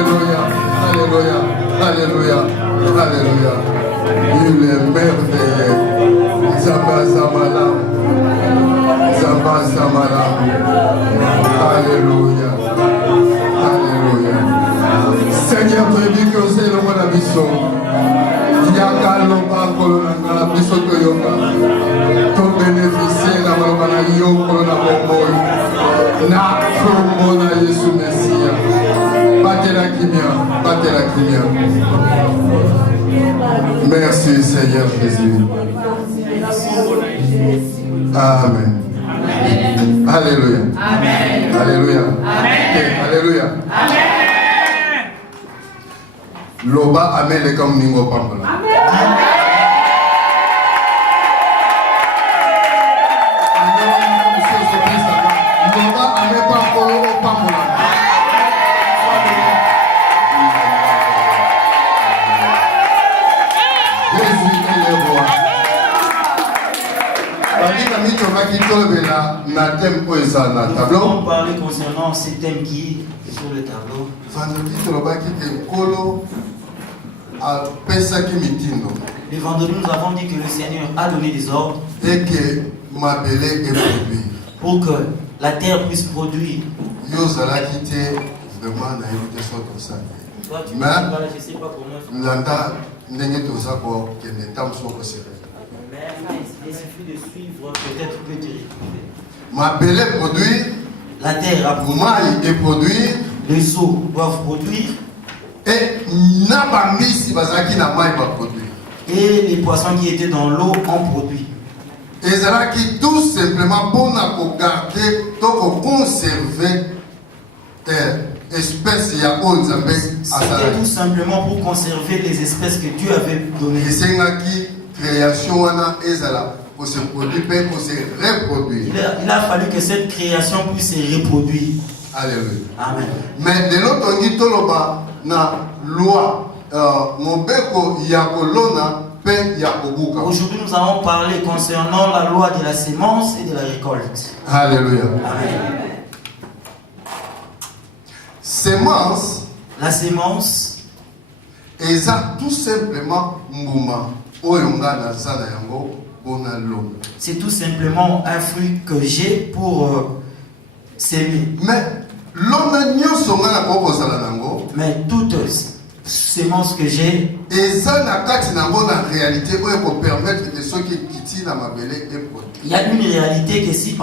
Alléluia, Alléluia, Alléluia, Alléluia. Il est merveilleux. Zamba Zamalam. Zamba Zamalam. Alléluia. Alléluia. Seigneur, tu dis que c'est le mot d'Abisso. Il y a qu'à l'ombre colonna, Abisso Toyoka. Ton bénéficier, la Malomana Yoko, la Bomboy. Na Promona Yesu Messia. Battez-la Kimia, battez-la Kimia. Merci Seigneur Jésus. Amen. Alléluia. Amen. Alléluia. Amen. Alléluia. Amen. Loba Amen les comme Ningo Pambola. Loba Amen Pambola. Jésus est le roi. Nous allons parler concernant ces thèmes qui est sur le tableau. Le vendredi, nous avons dit que le Seigneur a donné des ordres et que ma belé est produit. Pour que la terre puisse produire. Yo zala quitté vraiment na évité soit comme ça. Toi, tu mais je sais pas comment. Landa n'engage tout ça pour que les temps soient conservés. Mais il suffit de suivre, peut-être que tu retrouver. Ma belé produit. La terre a produit. Maï est produit. Les eaux doivent produire. Et Nabambi si bazaki na maï va produire. Et les poissons qui étaient dans l'eau ont produit. Et cela qui tout simplement pour nous garder, pour conserver espèces y a c'était tout simplement pour conserver les espèces que Dieu avait données. Et c'est qui création pour se produire, pour se reproduire. Il a fallu que cette création puisse se reproduire. Alléluia. Amen. Mais de l'autre on dit toloba na loi mobeko yakolona. Aujourd'hui, nous allons parler concernant la loi de la sémence et de la récolte. Alléluia. Amen. Sémence. La sémence. Et ça, tout simplement, c'est tout simplement un fruit que j'ai pour s'aimer. Mais toutes sémences que j'ai, et ça n'a pas en réalité pour permettre que ceux qui quittent la mabélé et il y a une réalité que si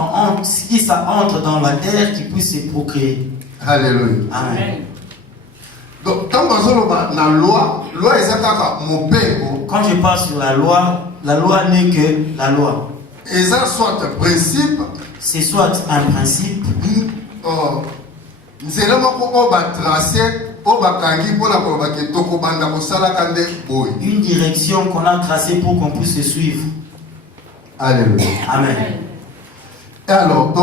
ça entre dans la terre, qui puisse se procréer. Alléluia. Amen. Donc quand la loi quand je parle sur la loi n'est que la loi. Et ça soit un principe, c'est soit un principe. C'est là pour tracer. Une direction qu'on a tracée pour qu'on puisse se suivre. Alléluia. Amen. Et alors,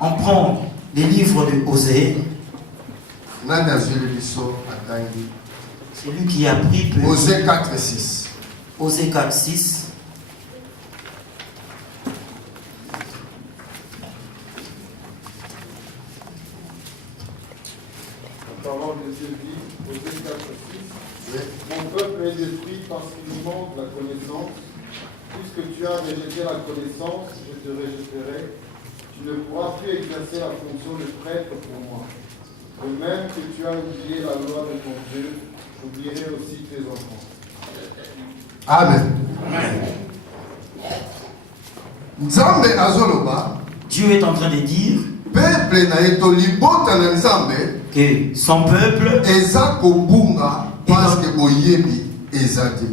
on prend les livres de Osée. C'est lui qui a pris Osée 4:6. Osée 4:6. La parole de Dieu dit, Osée 4:6, mon peuple est détruit parce qu'il lui manque la connaissance. Puisque tu as rejeté la connaissance, je te rejetterai. Tu ne pourras plus exercer la fonction de prêtre pour moi. De même que tu as oublié la loi de ton Dieu, j'oublierai aussi tes enfants. Amen. Dieu est en train de dire que son peuple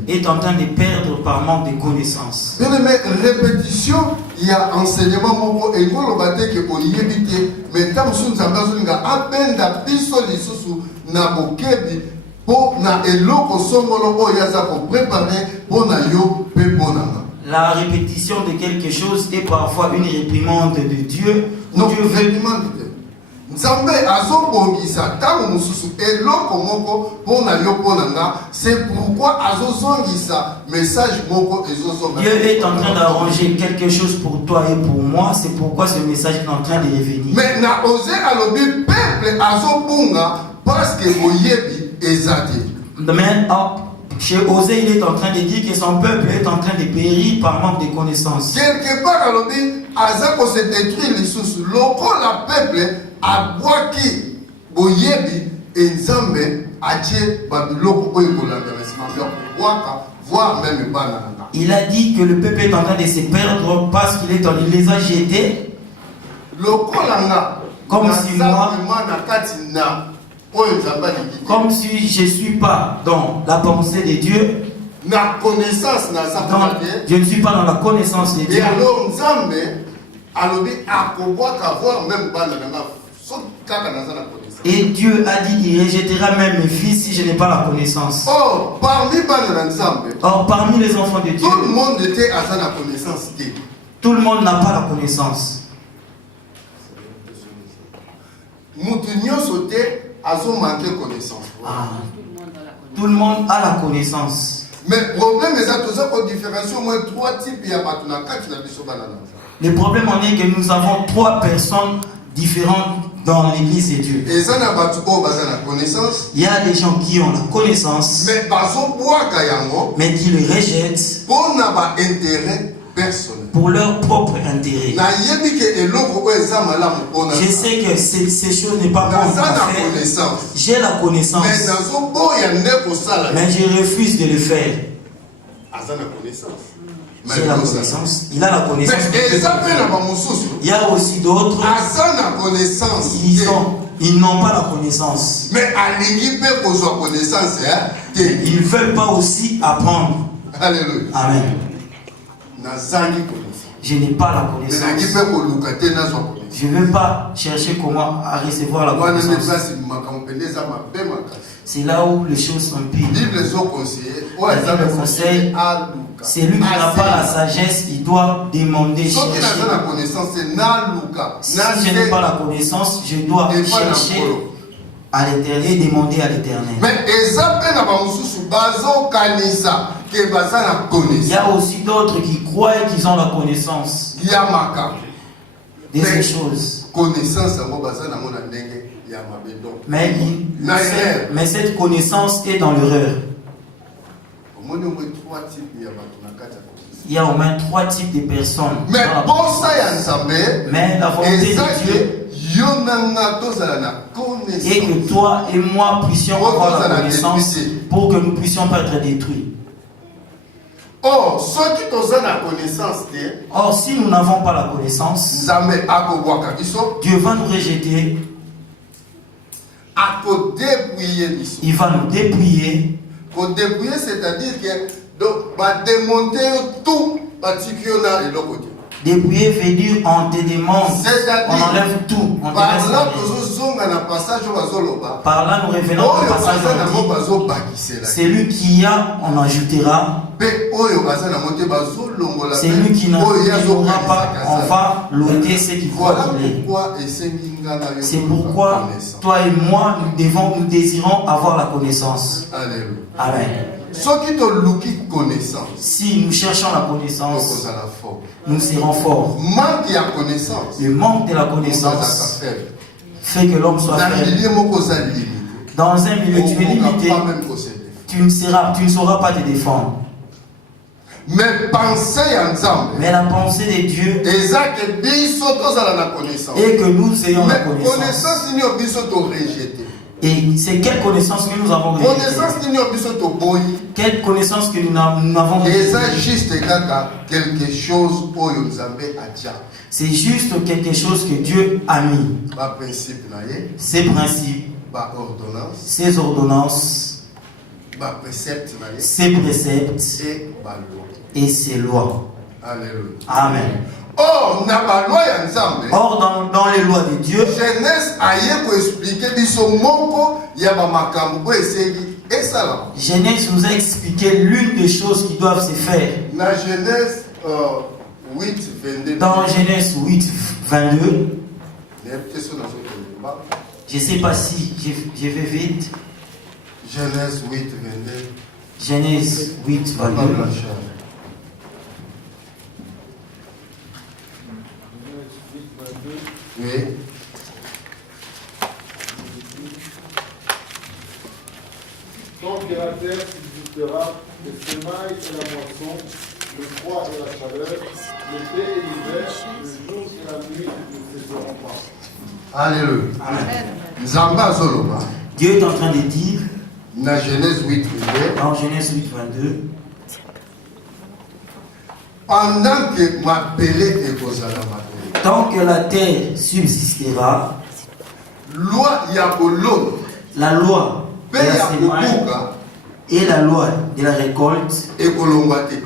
est en train de perdre par manque de connaissances. Bien aimé, répétition, il y a enseignement et vous le battez que vous y évitez, mais tant que vous avez abenda biso lisusu na bokebi pour na eloko songolo bo yaza pour préparer pour na yo pe bonanga. La répétition de quelque chose est parfois une réprimande de Dieu. Non, Dieu veut Nzambe azobongisa tango mususu eloko moko pona yo pona nga, c'est pourquoi azozongisa message moko ezozonga. Dieu est en train d'arranger quelque chose pour toi et pour moi, c'est pourquoi ce message est en train de revenir. Mais na osé alobi peuple azobunga parce que boyebi ezate. Mais chez Osée, il est en train de dire que son peuple est en train de périr par manque de connaissances. Quelque part alobi azako se détruire lisusu loko la peuple abwaki boyebi enzambe atie babiloko oyo kolanda mesima waka voire même bana nanga. Il a dit que le peuple est en train de se perdre parce qu'il les a jetés. Loko langa Comme si moi, comme si je ne suis pas dans la pensée de Dieu, na connaissance na je ne suis pas dans la connaissance de Dieu. Et alors Nzambe alobi akobwaka voir même bana nanga. Et Dieu a dit qu'il rejettera même mes fils si je n'ai pas la connaissance. Or, parmi les enfants de Dieu, tout le monde était à la connaissance. Tout le monde n'a pas la connaissance. Tout le monde a la connaissance. Mais le problème est que différencier au moins 3 types. Le problème en est que nous avons 3 personnes différentes dans l'église de Dieu. Il y a des gens qui ont la connaissance, mais qui le rejettent pour leur propre intérêt. Je sais que ces choses n'est pas bon à faire. J'ai la connaissance, mais je refuse de le faire. J'ai la connaissance. Il a la connaissance. Il y a aussi d'autres. Ils n'ont pas la connaissance. Mais ils ne veulent pas aussi apprendre. Alléluia. Amen. Je n'ai pas la connaissance. Je ne veux pas chercher comment à recevoir la connaissance. C'est là où les choses sont pires. La Bible conseille, c'est lui qui n'a pas la sagesse, il doit demander, chercher. Si je n'ai pas la connaissance, je dois chercher à l'éternel et demander à l'éternel. Il y a aussi d'autres qui croient qu'ils ont la connaissance de ces choses. Mais cette connaissance est dans l'erreur. Il y a au moins 3 types de personnes. Mais la volonté de Dieu est que toi et moi puissions avoir la connaissance pour que nous puissions pas être détruits. Or, si nous n'avons pas la connaissance, Dieu va nous rejeter. Il va nous dépouiller. C'est-à-dire que démonter tout. Dépouiller veut dire on te demande, on enlève tout. On par là nous revenons au passage. C'est lui qui a, on ajoutera. C'est lui qui n'aura pas, on va l'ôter ce qu'il croit qu'il est. C'est pourquoi toi et moi nous désirons avoir la connaissance. Amen. Si nous cherchons la connaissance, nous serons forts. Le manque de la connaissance fait que l'homme soit faible. Dans un milieu, tu es limité. Tu ne sauras pas te défendre. Mais la pensée de Dieu est que nous ayons la connaissance. Et c'est quelle connaissance que nous avons rejetée? Quelle connaissance que nous n'avons rejetée? C'est juste quelque chose que Dieu a mis. Ses principes, ses ordonnances, ses préceptes et ses lois. Amen. Or, dans les lois de Dieu, Genèse nous a expliqué l'une des choses qui doivent se faire. Dans Genèse 8, 22, dans Genèse 8, 22, Je ne sais pas si je vais vite. Genèse 8, 22. Genèse 8, 22. Oui. Tant que la terre subsistera, le semail et la moisson, le froid et la chaleur, l'été et l'hiver, le jour et la nuit ne cesseront pas. Alléluia. Amen. Zamba Zoloba. Dieu est en train de dire Dans Genèse 8, 22. en Genèse 8, 22. Pendant que ma belé est kozala ma Tant que la terre subsistera, loi Yabolon, la loi de la semaille et la loi de la récolte et Kolongwate.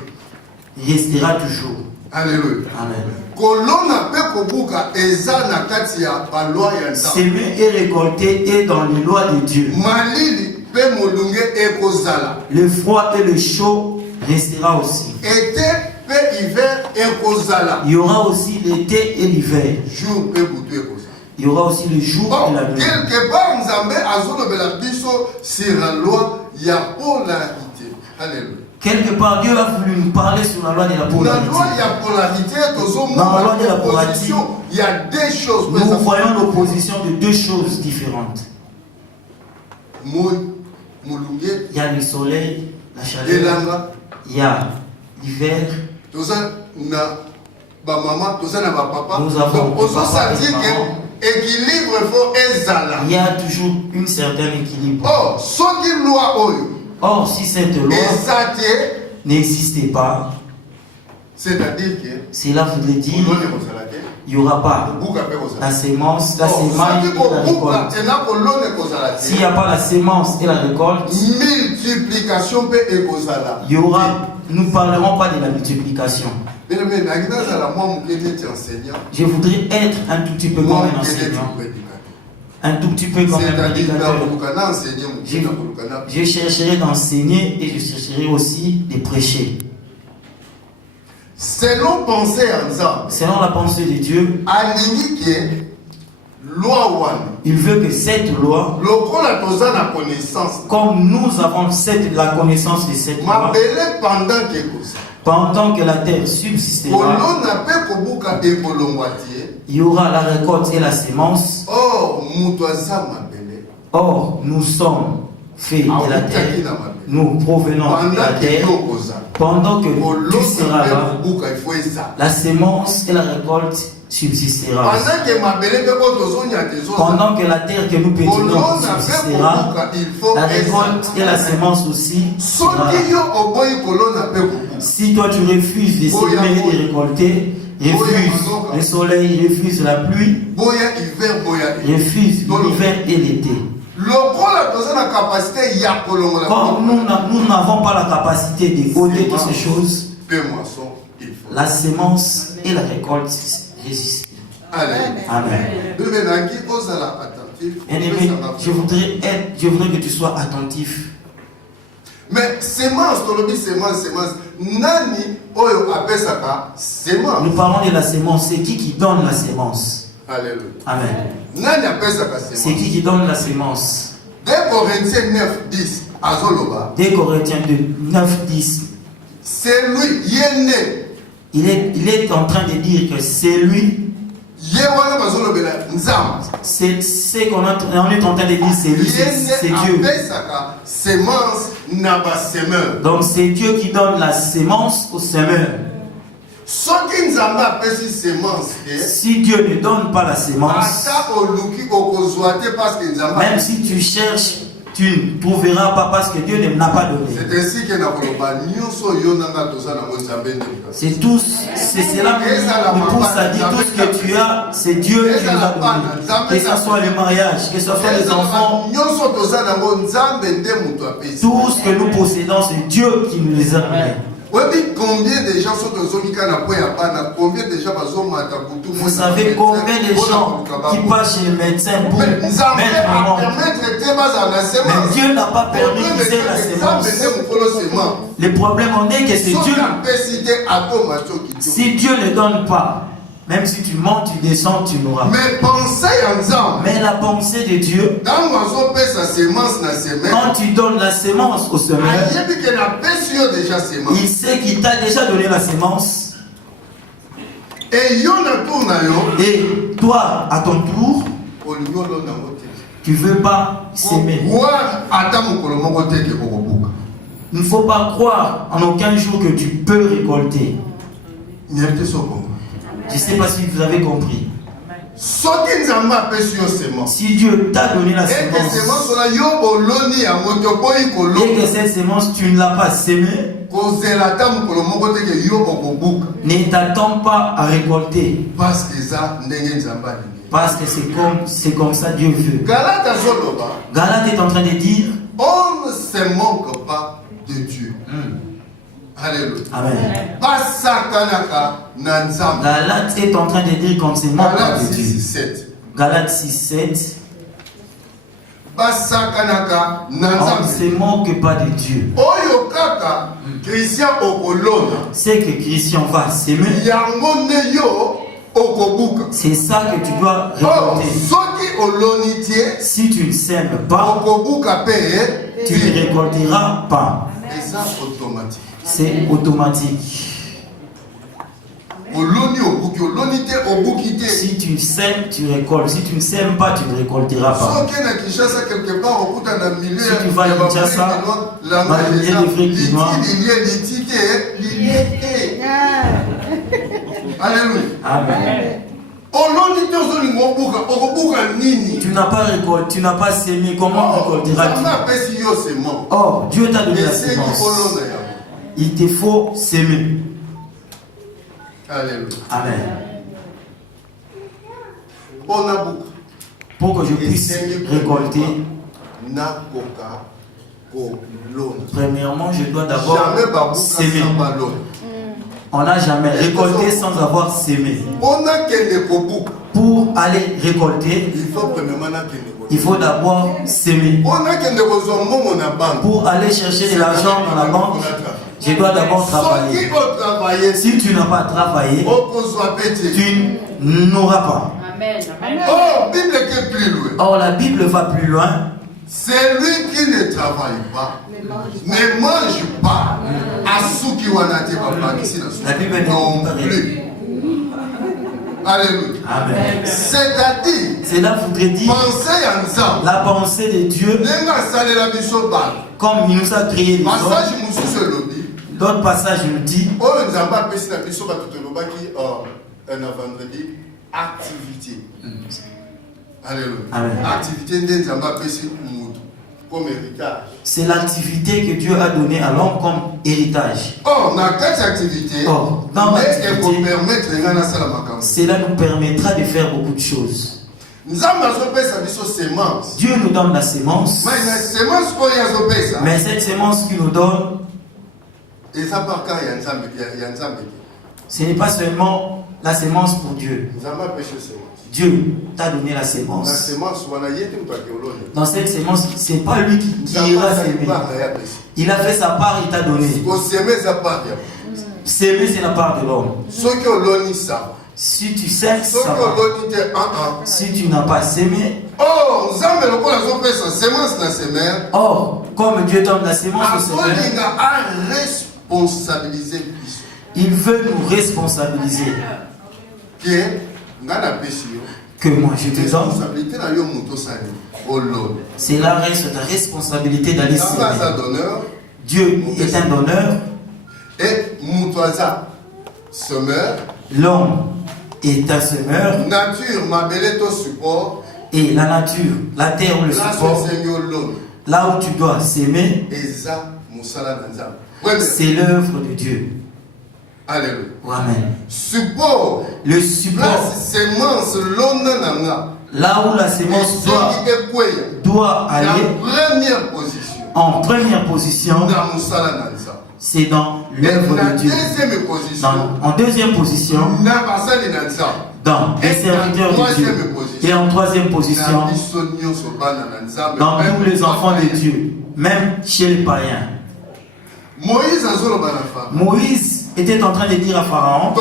restera toujours. Alléluia. Amen. Kolona pe kobuka eza na kati ya ba loi ya nzambe. Semer et récolter est dans les lois de Dieu. Malili pe molunge e kozala. Le froid et le chaud restera aussi. Été pe hiver e kozala. Il y aura aussi l'été et l'hiver. Jour pe butu e kozala. Il y aura aussi le jour Bon, et la nuit. quelque part nzambe azolobela biso sur la loi ya polarité. Alléluia. Quelque part, Dieu a voulu nous parler sur la loi de la La polarité. loi il y a polarité, Dans la loi de la polarité, il y a deux choses. Nous voyons l'opposition de deux choses différentes. Il y a le soleil, la chaleur. Il y a l'hiver. Nous avons équilibre faut ezala. Il y a toujours une certaine équilibre. Oh, soki loi oyo. Or, si cette loi n'existait pas, c'est-à-dire que cela voudrait dire il n'y aura pas la sémence, la semaille et la récolte. S'il n'y a pas la sémence et la récolte, multiplication peut ekozala. il y aura, nous ne parlerons pas de la multiplication. Je voudrais être un tout petit peu comme un enseignant. Un tout petit peu comme un prédicateur. Je chercherai d'enseigner et je chercherai aussi de prêcher. Selon la pensée de Dieu, il veut que cette loi, comme nous avons la connaissance de cette loi, pendant que la terre subsistera, il y aura la récolte et la sémence. Or, nous sommes faits de la terre. Nous provenons de la terre. Pendant que tu seras là, la sémence et la récolte subsistera. Pendant que la terre que nous pétinons subsistera, la récolte et la sémence aussi sera. Si toi tu refuses de semer et de récolter, refuse le soleil, refuse la pluie, refuse l'hiver et l'été. Comme nous n'avons pas la capacité de ôter toutes ces choses, la sémence et la récolte résistent. Amen. Bien-aimé, je voudrais que tu sois attentif. Mais sémence, nani oyo apesaka sémence. Nous parlons de la sémence. C'est qui donne la sémence? Alléluia. Amen. Nani apesaka sémence. C'est qui donne la sémence? 2 Corinthiens 9, 10 azoloba. 2 Corinthiens 9, 10. C'est lui, yéné. Il est en train de dire que c'est lui. C'est ce qu'on est en train de dire, c'est lui, c'est Dieu. Donc c'est Dieu qui donne la sémence au semeur. Si Dieu ne donne pas la sémence, même si tu cherches, tu ne trouveras pas parce que Dieu ne l'a pas donné. C'est cela me pousse à dire tout ce que tu as, c'est Dieu qui nous a donné. Que ce soit le mariage, que ce soit les enfants, tout ce que nous possédons, c'est Dieu qui nous les a donnés. Combien de gens sont dans combien de gens vous savez combien de gens qui passent chez le médecin pour mettre un nom. Mais Dieu n'a pas permis qu'ils aient la sémence. Le problème en est que c'est Dieu. Si Dieu ne donne pas Même si tu montes, tu descends, tu n'auras pas. Mais la pensée de Dieu, quand tu donnes la sémence au semeur, il sait qu'il t'a déjà donné la sémence. Et toi, à ton tour, tu ne veux pas s'aimer. Il ne faut pas croire en aucun jour que tu peux récolter. Je ne sais pas si vous avez compris. Si Dieu t'a donné la sémence et que cette sémence tu ne l'as pas sémée, ne t'attends pas à récolter. Parce que c'est comme ça Dieu veut. Galate est en train de dire, on ne se moque pas de Dieu. Alléluia. Amen. Galate est en train de dire qu'on ne se moque pas de Dieu. Galate 6:7. On ne se moque pas de Dieu. C'est que Christian va s'aimer. C'est ça que tu dois récolter. Si tu ne sèmes pas, tu ne récolteras pas. C'est automatique. Si tu sèmes, tu récoltes. Si tu ne sèmes pas, tu ne récolteras pas. Si tu vas à Kinshasa, il y a des vrais Quinois. Alléluia. Amen. Tu n'as pas récolté, tu n'as pas sémé, comment récolteras-tu? Oh, Dieu t'a donné la sémence. Il te faut s'aimer. Alléluia. Amen. Pour que je puisse récolter, premièrement, je dois d'abord s'aimer. On n'a jamais récolté sans avoir sémé. Pour aller récolter, il faut d'abord s'aimer. Pour aller chercher de l'argent dans la banque, je dois d'abord travailler. Si tu n'as pas travaillé, tu n'auras pas. Or, la Bible va plus loin. Celui qui ne travaille pas ne mange pas. La Bible non plus. Alléluia. Amen. C'est-à-dire, cela voudrait dire la pensée de Dieu comme il nous a créé les hommes. D'autres passages nous disent activité. Alléluia. Amen. Activité comme héritage. C'est l'activité que Dieu a donnée à l'homme comme héritage. Dans cette activité, cela nous permettra de faire beaucoup de choses. Dieu nous donne la sémence. Mais cette sémence qu'il nous donne, ce n'est pas seulement la sémence pour Dieu. Dieu t'a donné la sémence. Dans cette sémence, ce n'est pas lui qui ira s'aimer. Il a fait sa part, il t'a donné. S'aimer, c'est la part de l'homme. Si tu sèmes, ça va. Si tu n'as pas sémé, or, comme Dieu donne la sémence au Seigneur, il veut nous responsabiliser. Que moi je te donne, cela reste ta responsabilité d'aller s'aimer. Dieu est un donneur. Et l'homme est un semeur. Et la nature, la terre le support. Là où tu dois s'aimer, c'est l'œuvre de Dieu. Alléluia. Amen. Support. Le support. Là où la sémence doit aller en première position, c'est dans l'œuvre de Dieu. En deuxième position, dans les serviteurs de Dieu. Et en troisième position, dans tous les enfants de Dieu, même chez les païens. Moïse était en train de dire à Pharaon,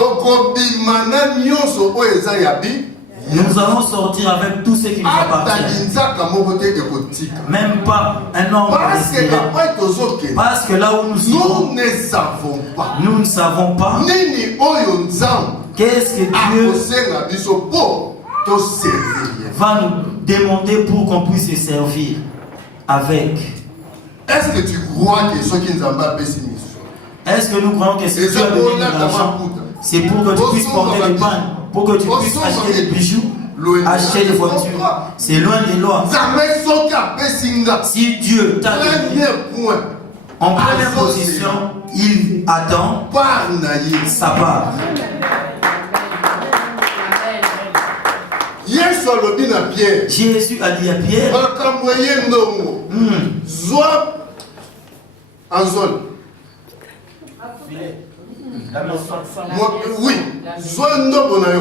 nous allons sortir avec tout ce qui nous appartient. Même pas un homme restera. Parce que là où nous sommes, nous ne savons pas qu'est-ce que Dieu va nous demander pour qu'on puisse se servir avec. Est-ce que tu crois que ceux qui nous ont pas pessimiste? Est-ce que nous croyons que si Dieu a donné de l'argent, c'est pour que tu puisses porter des pannes, pour que tu puisses acheter des bijoux, acheter des voitures? C'est loin des lois. Si Dieu t'a donné en première position, il attend sa part. Jésus a dit à Pierre, oui,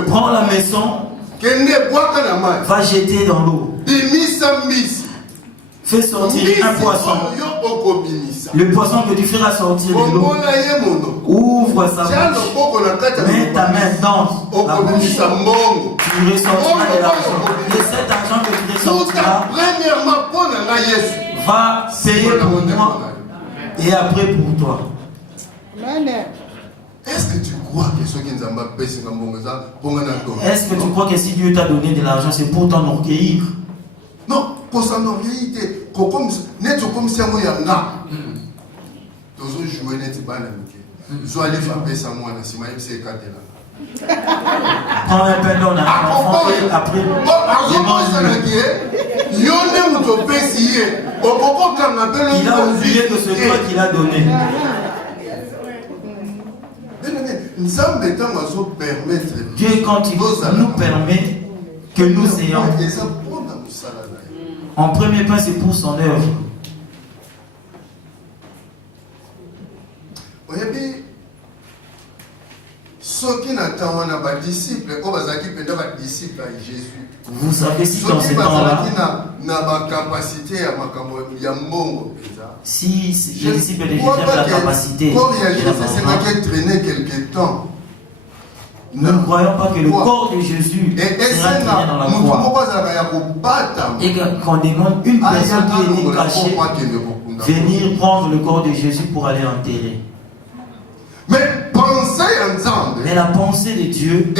prends la maison, va jeter dans l'eau, fais sortir un poisson. Le poisson que tu feras sortir de l'eau, ouvre sa bouche, mets ta main dans la bouche, tu ressortiras de l'argent. Et cet argent que tu ressortiras va payer pour moi et après pour toi. Est-ce que tu crois que ceux qui nous ont pas payé, est-ce que tu crois que si Dieu t'a donné de l'argent, c'est pour t'enorgueillir? Non, pour s'enorgueillir, comme si on y a joué net zo aller frapper ça moi na sima c'est là. Prends un peu d'eau, et après il a oublié que c'est toi qui l'as donné. Dieu, quand il nous permet que nous ayons, en premier point, c'est pour son œuvre. Vous savez, si dans ce temps-là, si les disciples de Jésus avaient la capacité, nous ne croyons pas que le corps de Jésus sera traîné dans la croix. Et qu'on demande une personne qui est cachée venir prendre le corps de Jésus pour aller l'enterrer. Mais la pensée de Dieu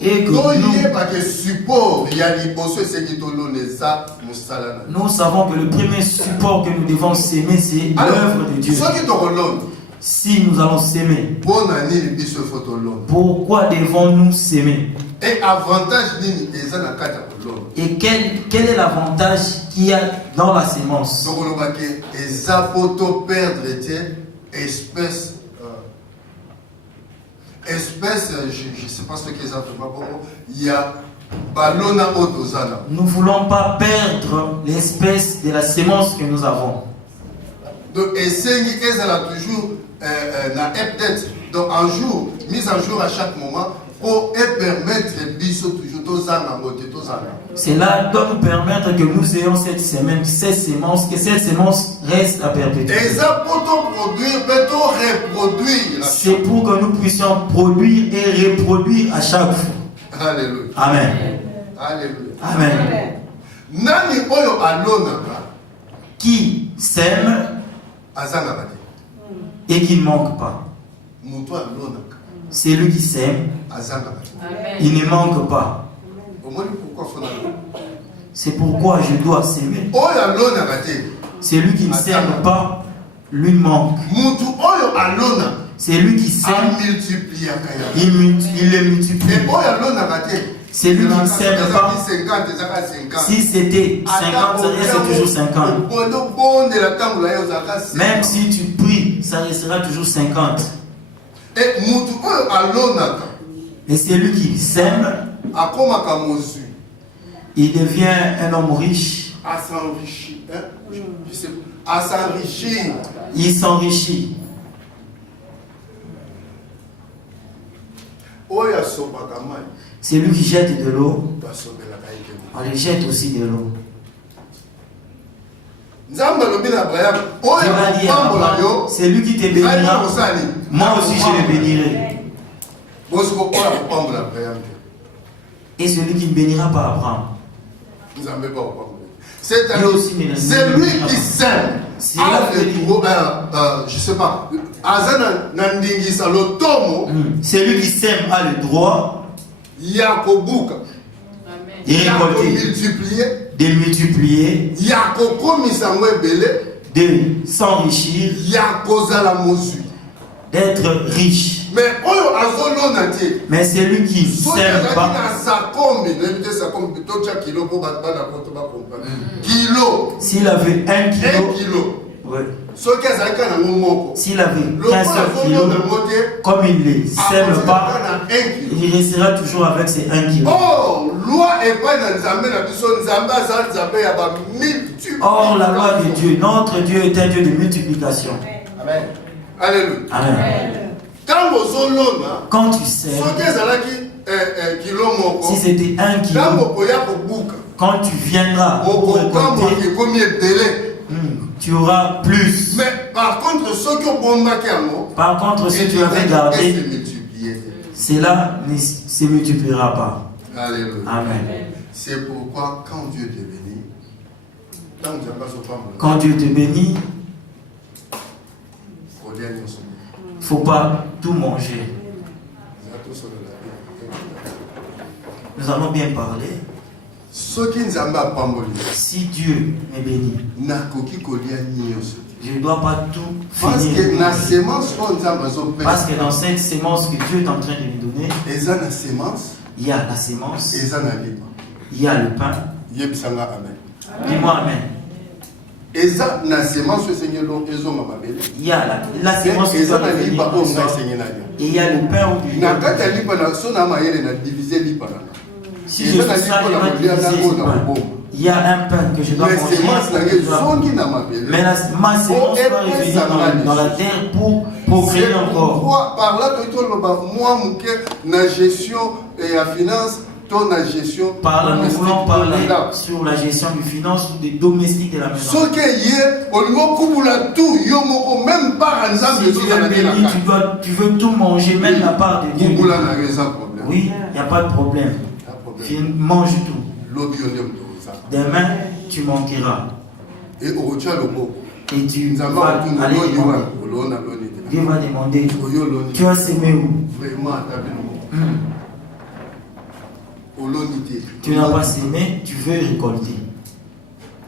et que nous savons que le premier support que nous devons s'aimer, c'est l'œuvre de Dieu. Si nous allons s'aimer, pourquoi devons-nous s'aimer? Et quel est l'avantage qu'il y a dans la sémence? Espèce, je ne sais pas ce qu'ils appellent, il y a ballona otozana. Nous ne voulons pas perdre l'espèce de la sémence que nous avons. Donc, essayer qu'elle toujours donc un jour, mise à jour à chaque moment, pour permettre biso toujours tozana moté tozana. Cela doit nous permettre que nous ayons cette semaine, cette sémence, que cette sémence reste à perpétuité. C'est pour que nous puissions produire et reproduire à chaque fois. Alléluia. Amen. Alléluia. Amen. Nani oyo alonaka qui sème et qui ne manque pas. C'est lui qui sème. Il ne manque pas. C'est pourquoi je dois s'aimer. C'est lui qui ne sème pas, lui manque. C'est lui qui sème, il le multiplie. C'est lui qui ne sème pas. Si c'était 50, ça reste toujours 50. Même si tu pries, ça restera toujours 50. Et c'est lui qui sème, il devient un homme riche. Il s'enrichit. C'est lui qui jette de l'eau. On lui jette aussi de l'eau. Dieu va dire à Abraham, c'est lui qui te bénira. Moi aussi je le bénirai. Et celui qui ne bénira pas Abraham. C'est lui qui sème. Je sais pas. C'est lui qui sème a le droit de récolter, de multiplier, de s'enrichir, d'être riche. Mais c'est lui qui sème pas. S'il avait 1 kilo, ouais. S'il avait 15 kilos, comme il ne les sème pas, il restera toujours avec ses 1 kilo. Or, la loi de Dieu, notre Dieu est un Dieu de multiplication. Amen. Alléluia. Amen. Quand tu sèmes, si c'était 1 kilo, quand tu viendras pour récolter, tu auras plus. Mais par contre, ceux qui avaient gardé, cela ne se multipliera pas. Alléluia. Amen. C'est pourquoi quand Dieu te bénit, quand Dieu te bénit, il ne faut pas tout manger. Nous allons bien parler. Si Dieu me bénit, je ne dois pas tout finir. Parce que dans cette sémence que Dieu est en train de me donner, il y a la sémence, il y a le pain. Dis-moi Amen. Il y a la sémence qui doit venir. Et il y a le pain où si je fais ça, je vais diviser le pain. Il y a un pain que je dois manger. Mais ma sémence doit revenir dans la terre pour procréer encore. Par là, la gestion et la finance. Par là, nous voulons parler sur la gestion du finance ou des domestiques de la maison. Si tu es béni, tu veux tout manger, même la part de Dieu. Oui, il n'y a pas de problème. Mange tout. Demain, tu manqueras. Et tu vas aller demander. Dieu va demander, tu as semé où? Tu n'as pas semé, tu veux récolter.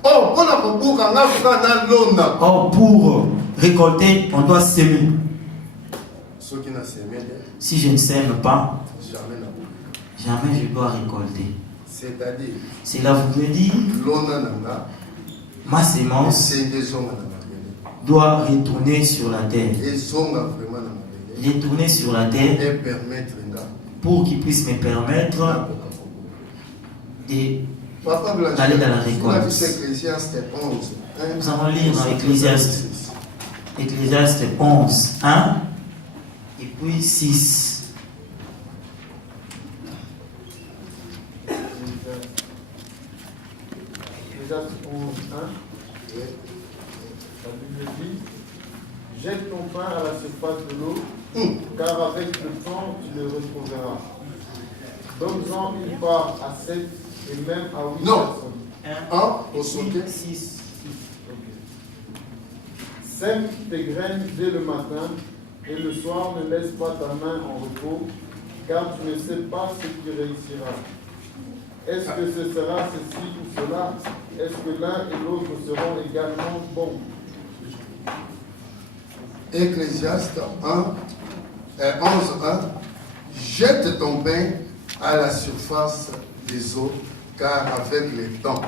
Or, pour récolter, on doit semer. Si je ne sème pas, jamais je dois récolter. Cela veut dire, ma sémence doit retourner sur la terre. Retourner sur la terre pour qu'il puisse me permettre d'aller dans la récolte. Nous allons lire dans Ecclésiaste 11, 1 et puis 6. Ecclésiaste 11, 1. La Bible dit: jette ton pain à la surface de l'eau, car avec le temps tu le retrouveras. Donne-en une part à 7 et même à 8 personnes. 1 au 6. Sème tes graines dès le matin, et le soir ne laisse pas ta main en repos, car tu ne sais pas ce qui réussira. Est-ce que ce sera ceci ou cela? Est-ce que l'un et l'autre seront également bons? Ecclésiaste 11, 1. Jette ton pain à la surface des eaux, car avec les temps,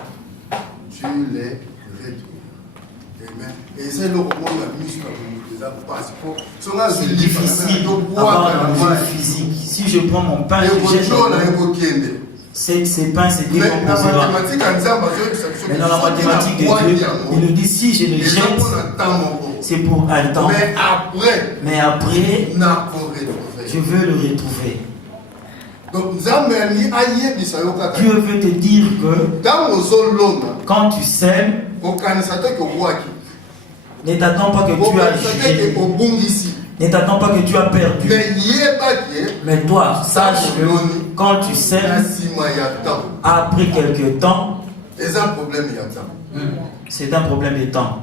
tu les retrouves. Et c'est le moment la mission c'est difficile d'avoir un jeu physique. Si je prends mon pain, je jette ces pains se décomposera. Mais dans la mathématique de Dieu, il nous dit si je le jette, c'est pour un temps. Mais après, je veux le retrouver. Donc, Dieu veut te dire que quand tu sèmes, Ne t'attends pas que tu as jugé. Ne t'attends pas que tu as perdu. Mais toi, sache que quand tu sèmes, après quelques temps, c'est un problème de temps. C'est un problème de temps.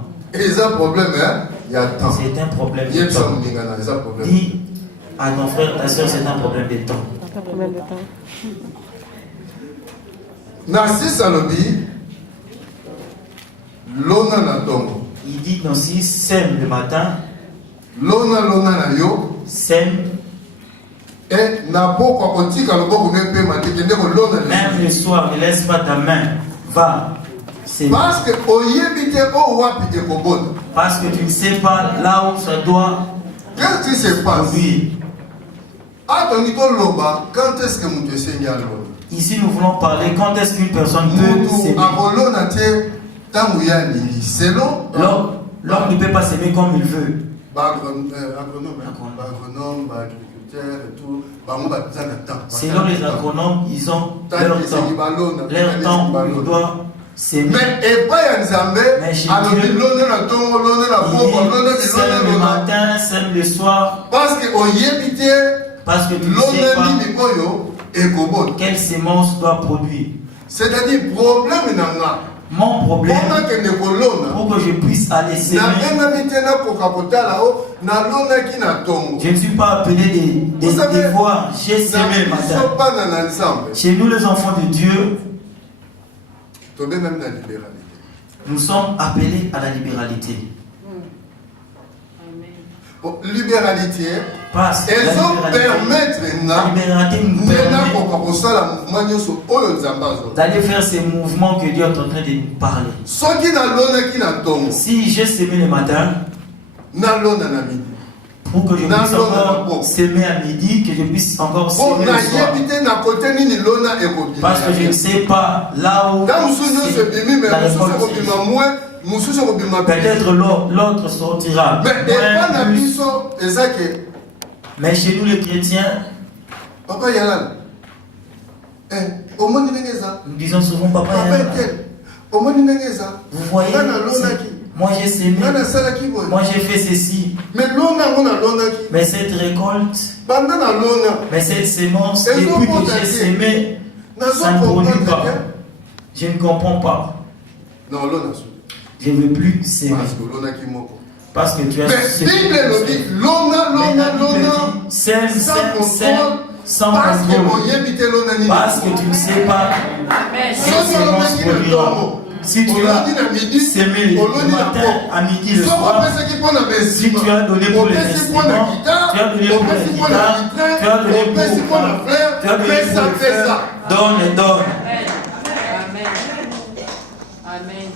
Dis à ton frère, ta soeur, c'est un problème de temps. Il dit dans 6, sème le matin, sème, même le soir, ne laisse pas ta main, va. Parce que tu ne sais pas là où ça doit. Qu'est-ce qui se passe? Ici, nous voulons parler quand est-ce qu'une personne peut s'aimer. L'homme ne peut pas s'aimer comme il veut. Selon les agronomes, ils ont leur temps où ils doivent s'aimer. Mais chez Dieu, il sème le matin, sème le soir. Parce que tu ne sais pas quelle sémence doit produire. C'est-à-dire, mon problème, pour que je puisse aller s'aimer, je ne suis pas appelé des devoirs. J'ai sémé le matin. Chez nous, les enfants de Dieu, nous sommes appelés à la libéralité. Libéralité, parce elles ont permettre d'aller faire ces mouvements que Dieu est en train de nous parler. Si j'ai sémé le matin, pour que je puisse encore s'aimer à midi, que je puisse encore s'aimer le soir. Parce que je ne sais pas là où peut-être l'autre sortira. Mais chez nous les chrétiens, nous disons souvent Papa Yalan. Vous voyez, moi j'ai sémé, moi j'ai fait ceci. Mais cette récolte, mais cette sémence, depuis que j'ai sémé, ça ne produit pas. Je ne comprends pas. Je ne veux plus s'aimer. Parce que tu as sème, sans contrôle. Parce que tu ne sais pas quelle sémence produira. Si tu as sémé le matin, à midi, le soir, si tu as donné pour les instruments, tu as donné pour les guitares, tu as donné pour le faire, donne et donne. Amen.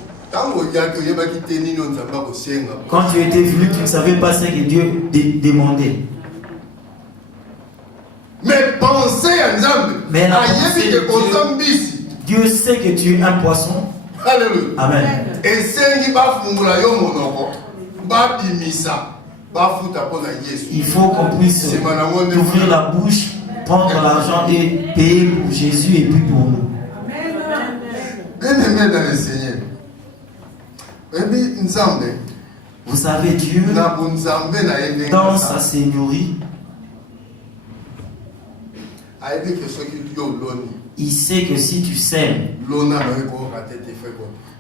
Quand tu étais venu, tu ne savais pas ce que Dieu demandait. Mais pensez à mais la pensée de Dieu sait que tu es un poisson. Alléluia. Amen. Et il faut qu'on puisse ouvrir la bouche, prendre l'argent et payer pour Jésus et puis pour nous. Bien-aimé dans le Seigneur. Vous savez, Dieu, dans sa seigneurie, il sait que si tu sèmes,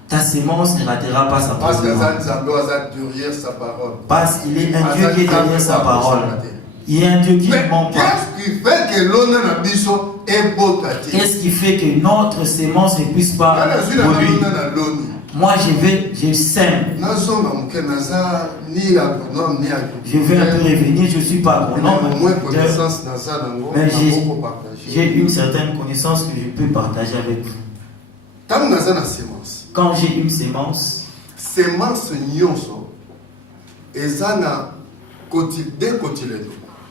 ta sémence ne ratera pas sa parole. Parce qu'il est un Dieu qui est derrière sa parole. Il est un Dieu qui ne ment pas. Qu'est-ce qui fait que notre sémence ne puisse pas produire? Moi, je sème. Je vais un peu revenir, je ne suis pas agronome, mais j'ai une certaine connaissance que je peux partager avec vous. Quand j'ai une sémence,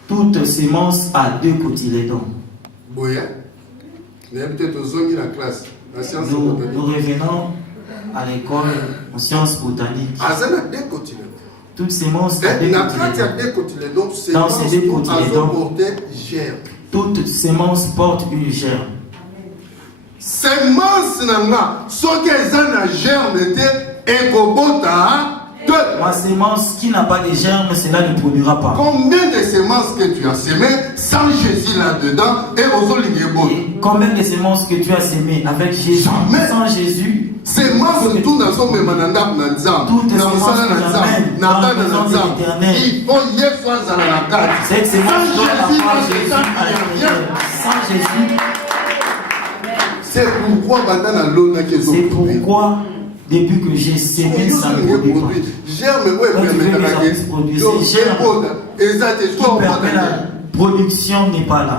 toute sémence a deux cotylédons. Nous revenons à l'école en sciences botaniques. Toute sémence a deux cotylédons. Dans ces deux cotylédons, toute sémence porte une germe. Sémence n'a pas, ce qu'elles ont la germe était Ma sémence qui n'a pas de germe, cela ne produira pas. Combien de semences que tu as semées sans Jésus là-dedans et combien de semences que tu as semées avec Jésus, sans Jésus? Semences tout dans son même mandat toutes les semences que j'amène dans la maison de l'Éternel. Il faut hier soir à la carte. Cette semence doit avoir Jésus à l'intérieur. Sans Jésus. C'est pourquoi depuis que j'ai sémé, ça ne produit pas. Qui permet la production n'est pas là.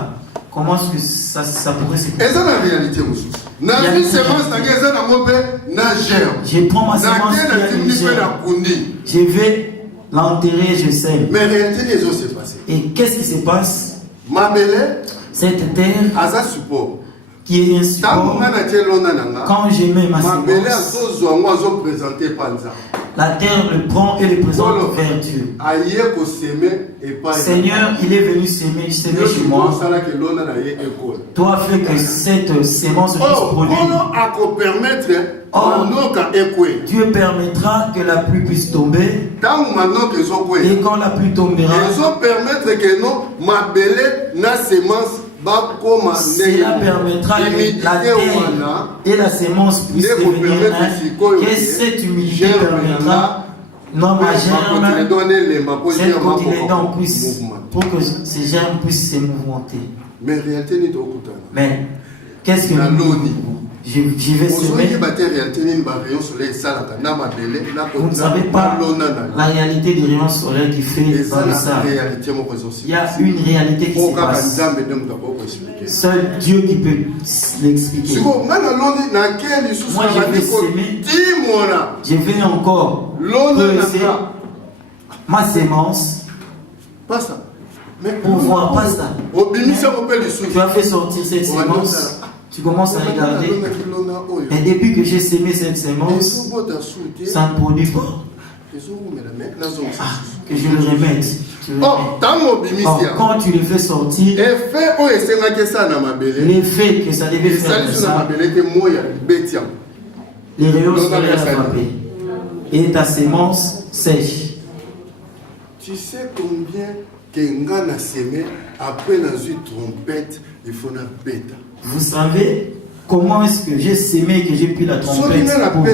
Comment est-ce que ça pourrait se passer? Je prends ma semence je vais l'enterrer, je sème. Et qu'est-ce qui se passe? Cette terre qui est un support, quand je mets ma semence, la terre le prend et le présente vers Dieu. Seigneur, il est venu s'aimer chez moi. Toi, fais que cette sémence puisse produire. Dieu permettra que la pluie puisse tomber. Et quand la pluie tombera, cela permettra que la terre et la sémence puissent devenir un. Que cette humilité permettra non ma germe, cette cotylédon puisse, pour que ces germes puissent se mouvementer. Mais qu'est-ce que j'y vais semer? Vous ne savez pas la réalité des rayons solaires qui fait dans le sable. Il y a une réalité qui se passe. Seul Dieu qui peut l'expliquer. Moi je vais semer. Je vais encore creuser ma sémence. Pour voir pas ça. Tu as fait sortir cette sémence. Tu commences à regarder. Et depuis que j'ai semé cette sémence, ça ne produit pas. Que je le remette. Quand tu le fais sortir, l'effet que ça devait faire de ça, les rayons solaires frappés. Et ta sémence sèche. Tu sais combien qu'un a semé après dans une trompette, il faut une bêta. Vous savez comment est-ce que j'ai sémé et que j'ai pris la trompette pour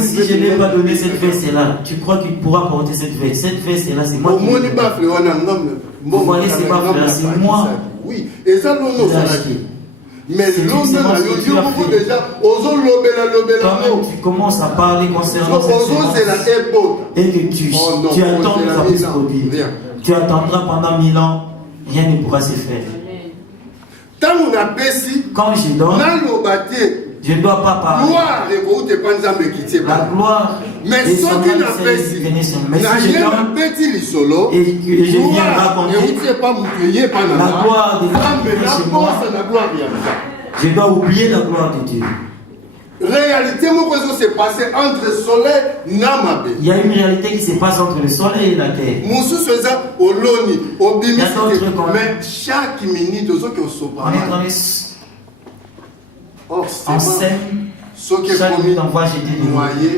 si je n'ai pas donné cette veste-là, tu crois qu'il pourra porter cette veste? Cette veste-là, c'est moi qui l'ai. Vous voyez, c'est pas frère, c'est moi. Oui, et ça, non, non, mais l'homme déjà, tu commences à parler concernant cette sémence et que tu attends que ça puisse produire. Tu attendras pendant 1000 ans, rien ne pourra se faire. Quand je donne, je ne dois pas parler. La gloire, mais ce qui n'a pas si je donne et que je viens raconter la gloire de Dieu chez moi, je dois oublier la gloire de Dieu. Réalité, il y a une réalité qui se passe entre le soleil et la terre. Mais chaque minute, on sème, chaque minute on va jeter des noyés.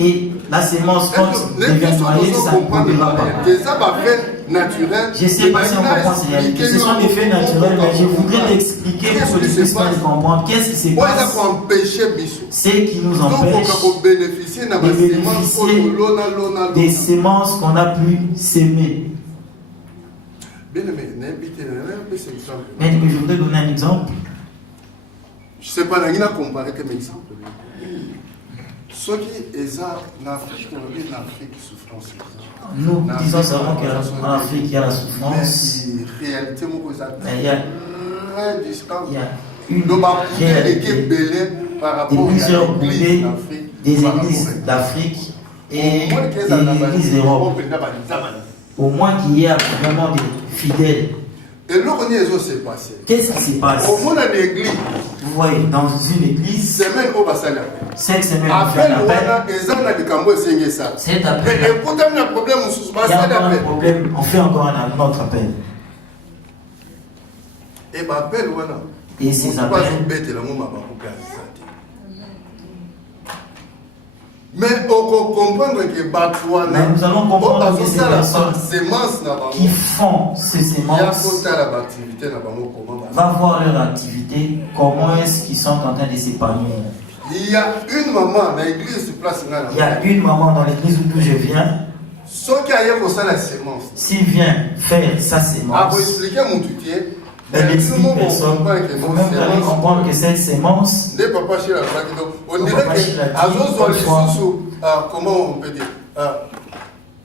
Et la sémence, quand devient noyée, ça ne produira pas. Je ne sais pas si on comprend ces réalités. Ce sont des faits naturels, mais je voudrais t'expliquer pour que tu puisses pas les comprendre. Qu'est-ce qui se passe? C'est qui nous empêche de bénéficier des semences qu'on a pu s'aimer. Mais je voudrais donner un exemple. Je ne sais pas, il y a comparé comme exemple. Ceux qui sont en Afrique, souffrance. Nous disons savons qu'en Afrique, il y a la souffrance. Mais il y a une réalité de plusieurs coupés des églises d'Afrique et des églises d'Europe. Au moins qu'il y ait vraiment des fidèles. Qu'est-ce qui se passe? Vous voyez, dans une église, cette semaine, on fait un appel. Cet appel, il y a encore un problème, on fait encore un autre appel. et ses appels. Mais nous allons comprendre que ces personnes qui font ces sémences va voir leur activité, comment est-ce qu'ils sont en train de s'épanouir. Il y a une maman dans l'église de place. Il y a une maman dans l'église d'où je viens. S'il vient faire sa sémence, elle explique personne. Il faut même aller comprendre que cette sémence, comment on peut dire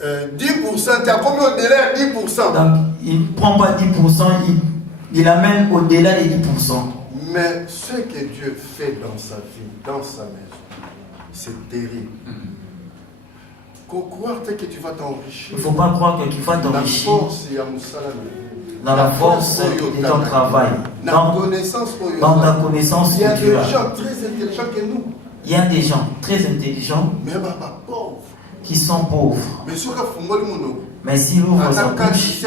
10%, tu as combien au-delà de 10%? Donc, il ne prend pas 10%, il amène au-delà des 10%. Mais ce que Dieu fait dans sa vie, dans sa maison, c'est terrible. Croire que tu vas t'enrichir. Il ne faut pas croire que tu vas t'enrichir dans la force de ton travail, dans ta connaissance que tu as. Il y a des gens très intelligents que nous. Il y a des gens très intelligents qui sont pauvres. Mais s'ils ouvrent sa bouche,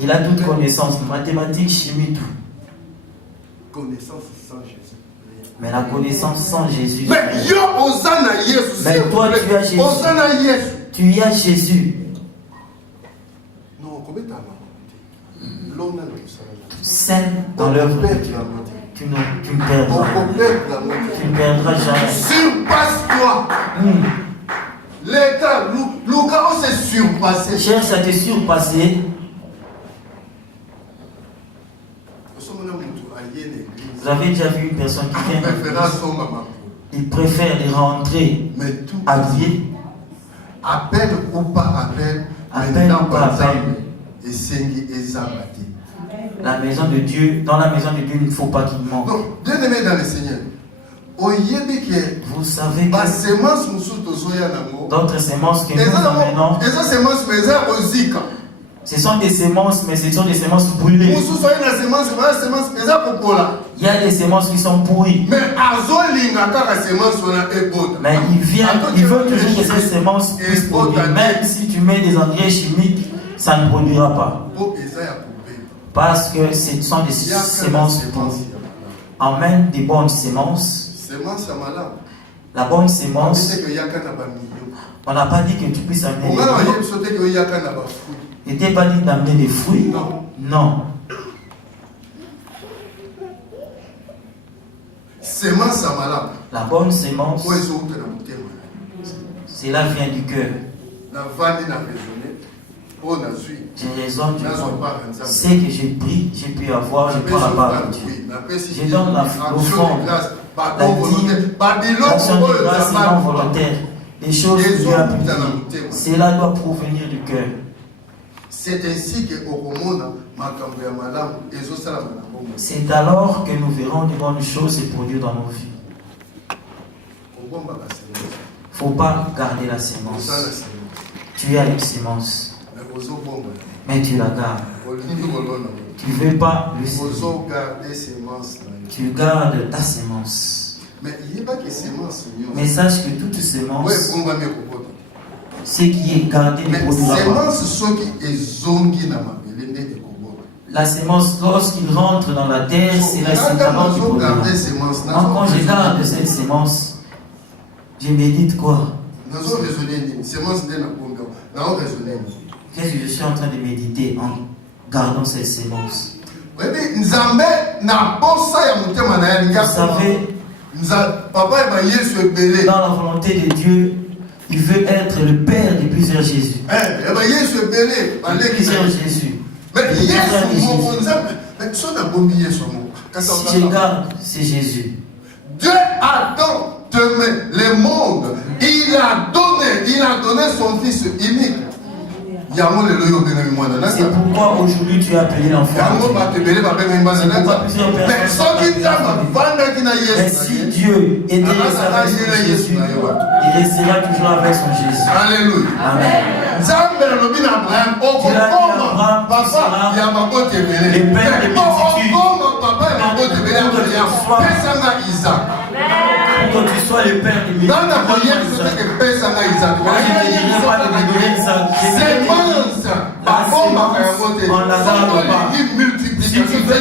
il a toute connaissance, mathématiques, chimie, tout. Connaissance sans Jésus. Mais la connaissance sans Jésus. Mais toi, tu as Jésus. Tu as Jésus. Non, combien saint dans l'œuvre de Dieu. Tu ne perdras. Tu ne perdras jamais. Surpasse-toi. L'état, le chaos s'est surpassé. Cherche à te surpasser. Vous avez déjà vu une personne qui vient. Il préfère les rentrer habillés. Appel ou pas appel. Appel ou pas appel. La maison de Dieu, dans la maison de Dieu, il ne faut pas qu'il manque. Donc, bien aimé dans le Seigneur, vous savez que d'autres sémences que nous amenons, ce sont des sémences, mais ce sont des sémences brûlées. Il y a des sémences qui sont pourries. Mais il veut toujours que ces sémences puissent produire. Même si tu mets des engrais chimiques, ça ne produira pas. Parce que ce sont des sémences pourries. Emmène des bonnes sémences. La bonne sémence, on n'a pas dit que tu puisses amener des fruits. Il n'était pas dit d'amener des fruits. Non. La bonne sémence, cela vient du cœur. Je raisonne, ce que j'ai pris, j'ai pu avoir, je prends la part de Dieu. Je donne l'offrande, l'action de grâce et non volontaire. Les choses que Dieu a pu dire, cela doit provenir du cœur. C'est ainsi que c'est alors que nous verrons de bonnes choses se produire dans nos vies. Il ne faut pas garder la sémence. Tu as une sémence, mais tu la gardes. Tu ne veux pas le sémence. Tu gardes ta sémence. Mais sache que toute sémence, ce qui est gardé ne produira pas. La sémence, lorsqu'il rentre dans la terre, c'est la sémence qui produira. Quand je garde cette sémence, je médite quoi? Qu'est-ce que je suis en train de méditer en gardant cette sémence? Vous savez, dans la volonté de Dieu, il veut être le père de plusieurs Jésus. Plusieurs Jésus. Si je garde, c'est Jésus. Dieu a tant aimé le monde. Il a donné son fils unique. C'est pourquoi aujourd'hui tu as appelé l'enfant. Mais si Dieu était resté avec son Jésus, il restera toujours avec son Jésus. Alléluia. Amen. Dieu a dit à Abraham, tu seras le père des multitudes. Pour que tu sois le père des multitudes. Moi, je ne te dirai pas de me donner Isaac. La sémence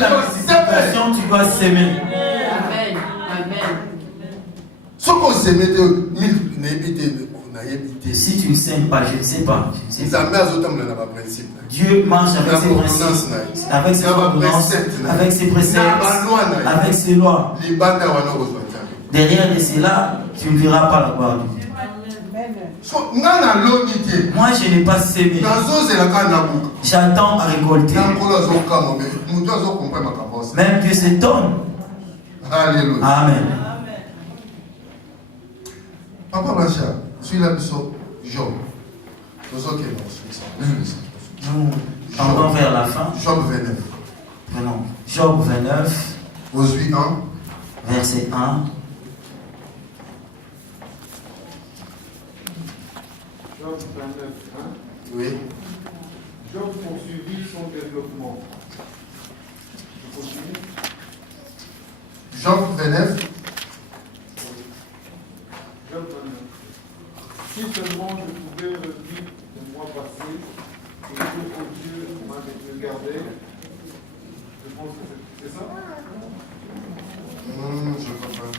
la multiplication, tu dois s'aimer. Amen. Amen. Si tu ne s'aimes pas, je ne sais pas. Dieu marche avec ses principes, avec ses ordonnances, avec ses préceptes, avec ses lois. Derrière de cela, tu ne verras pas la gloire de Dieu. Moi, je n'ai pas sémé. J'attends à récolter. Même Dieu s'étonne. Alléluia. Amen. Papa Bacha, suis là, Job. Nous tendons vers la fin. Job 29. Prenons Job 29, Josué 1. verset 1. Job 29, 1. Oui. Job poursuivit son développement. Je continue. Job 29. Job 29. Si seulement je pouvais revivre le mois passé, et le jour où Dieu m'avait regardé, je pense que c'est ça. Je comprends.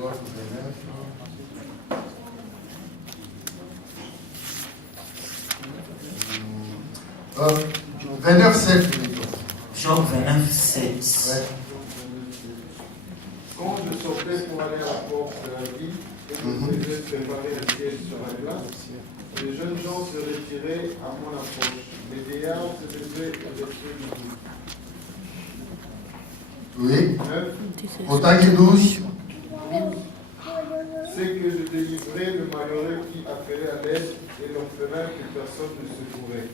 Job 29. 29, 7. Job 29, 7. Ouais. Quand je sortais pour aller à la porte de la ville et que je devais préparer un siège sur la glace, les jeunes gens se retiraient à mon approche. Les vieillards se levaient et restaient debout. Oui. 9. Autant qu'il 12. C'est que je délivrais le malheureux qui appelait à l'aide et l'orphelin que personne ne secourait.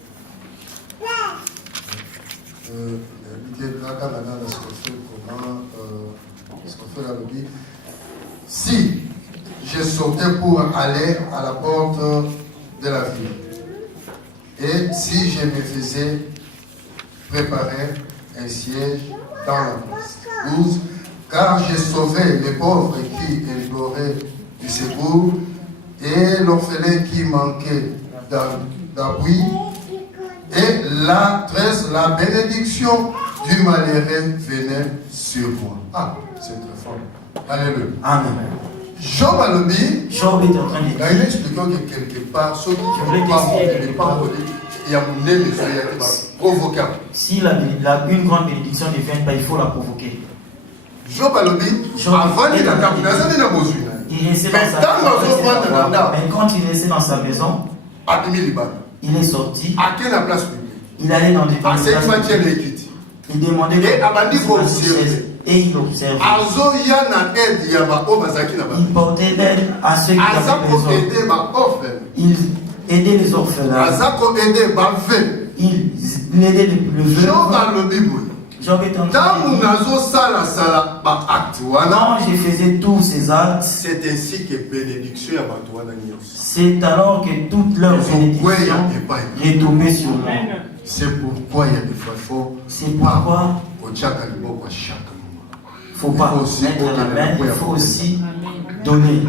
Si je sortais pour aller à la porte de la ville, et si je me faisais préparer un siège dans la place. 12. Car j'ai sauvé les pauvres qui imploraient du secours et l'orphelin qui manquait d'appui. Et la 13, la bénédiction du malheureux venait sur moi. Ah, c'est très fort. Alléluia. Amen. Job a le dit, Job est en train de il a dire, expliqué que quelque part, ceux qui ne pas il y a mon nez, mais il y a provocable. si une grande bénédiction ne vient pas, il faut la provoquer. Job a le dit, avant de la table, il restait dans sa maison. Mais quand il restait dans sa maison, il est sorti. Il allait dans des places. Il demandait et il observait. Il portait l'aide à ceux qui avaient besoin. Il aidait les orphelins. Il aidait les veuves. Job est en train de dire, quand je faisais tous ces actes, c'est ainsi que bénédiction à c'est alors que toute leur bénédiction retombait sur moi. C'est pourquoi il y a des fois fort. C'est pourquoi il ne faut pas mettre la main, il faut aussi donner.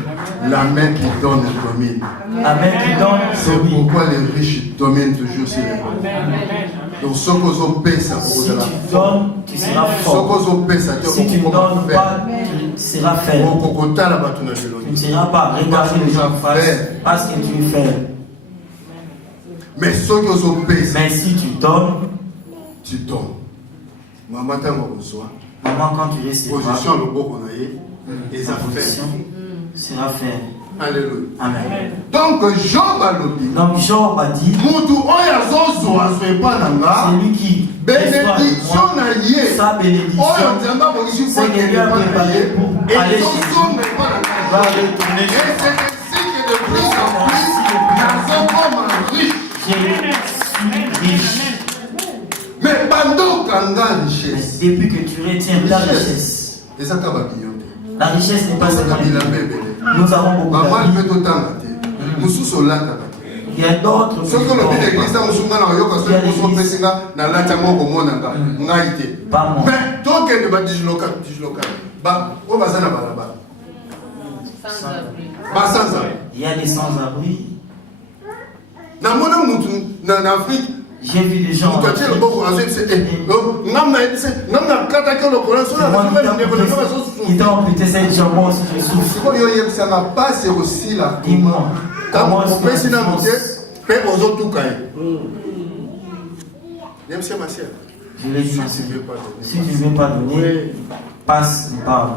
La main qui donne domine. La main qui donne c'est domine. pourquoi les riches dominent toujours sur les pauvres. Donc ce que vous paie, ça Si tu donnes, tu seras fort. Si tu ne donnes pas, tu seras faible. Tu ne seras pas regarder les gens en face parce que tu es faible. Mais ce que vous paie, Mais si tu donnes, tu donnes. Maman, quand tu recevras, position le beau qu'on a eu, et ta ça fait. position sera faible. Alléluia. Amen. Donc Job a dit. Donc Job a dit, celui qui bénédiction na yé. sa bénédiction, c'est que Dieu a préparé pour aller chez lui. Va retourner Et chez c'est ainsi que de plus en plus, nous sommes riches. Je suis riche. Mais pendant qu'on a richesse, Mais depuis que tu retiens ta richesse, la richesse n'est pas seulement. Nous avons beaucoup d'argent. Il y a d'autres qui pas moi. Il y a des sans-abri. J'ai vu des gens qui t'ont amputé cette jambe, moi aussi je souffre. Passe aussi là. Dis-moi, comment est-ce que je l'ai dit, si tu ne veux pas donner, passe et parle.